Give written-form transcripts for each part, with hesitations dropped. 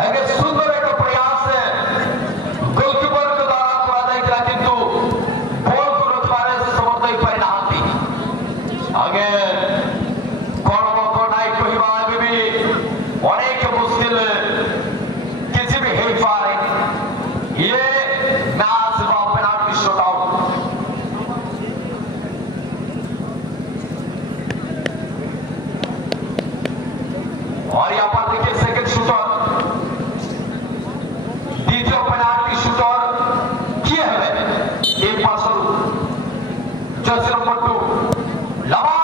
आगे सुंदर एक प्रयास है गोलकीपर के द्वारा करा जाइला किंतु बॉल को रोकबारे समर्थ ही परिणाम थी आगे कौन नाई कहिबा भी अनेक मुश्किल किसी भी है पारे ये मैच व पेनाल्टी शॉट आउट और यहाँ पर देखिए सेकंड शूटर द्वितीय पेनाल्टी शूटर किए हुए एक पासर जर्सी नंबर 2 लंबा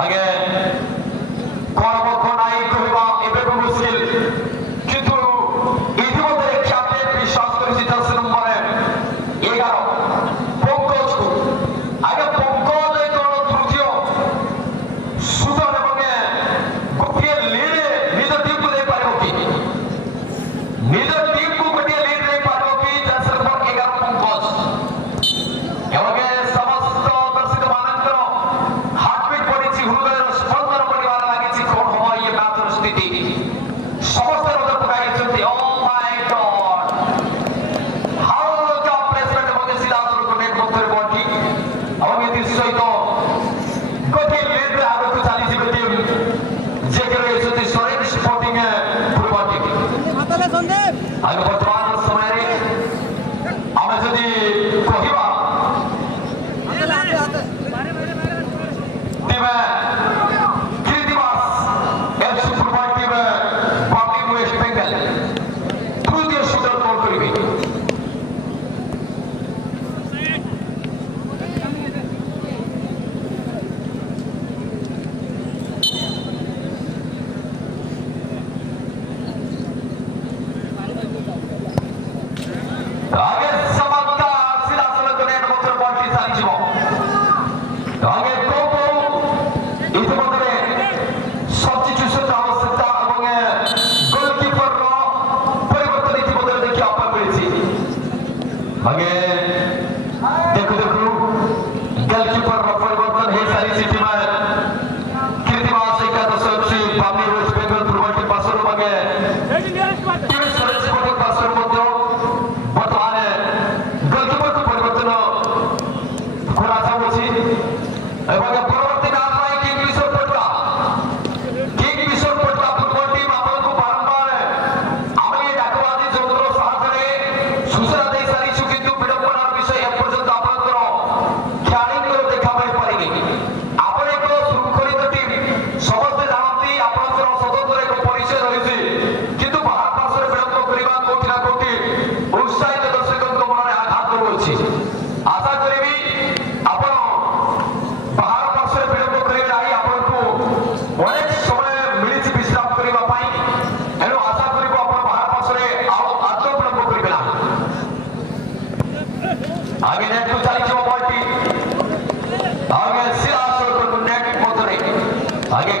आगे कौन आई कहिबा एबे को मुश्किल किंतु इतिमध्ये कैप्टेन विश्वास करिछि 10 नंबर 11 पंकज को आगे पंकज कोन तृतीय सुदर एवं गोटे लीड निज टीम को दे पारो कि निज टीम को गोटे लीड दे पारो कि 10 नंबर 11 पंकज एवं समस्त दर्शक मानकर हार्टबीट पड़िछि हृदय स्पंदन परिवार लागिछि कोन हो ये मैच स्थिति समस्त नजर पकाई छथि ओ माय गॉड हाउका प्लेसमेंट मध्ये सीधा सुरुको नेट मध्य बॉडी और ये दृश्य तो गोटे लीड रे आगो चली जिबे टीम जे करे छथि सोरेन स्पोर्टिंग फुटबॉल टीम हातले संदीप आगो वर्तमान समय रे आमे जदी कहिबा आगे देखो गोलकीपर परिवर्तन है सारी सिटी में Kirtibas Ekadash FC Bamni West Bengal football team पासर आगे टीम सोरेन स्पोर्टिंग पासर मध्य वर्तमान गोलकीपर को परिवर्तन करा जाउछि एवं परवर्ती मैच में किंगफिशर पटका फुटबॉल टीम आपन को बारंबार आमे डाकबाजी जंत्र साहसरे सूचना दे सारी आशा करी आपण बाहर पार्श्व विलंब करे नाही आपण को अनेक समय मिली विश्राम करबा पाई एनो आशा करिबो आपण बाहर पार्श्व रे आतो विलंब करिबे ना आगे नेट को चली जो बॉल टी आगे सीधा शॉट को नेट मधरे आगे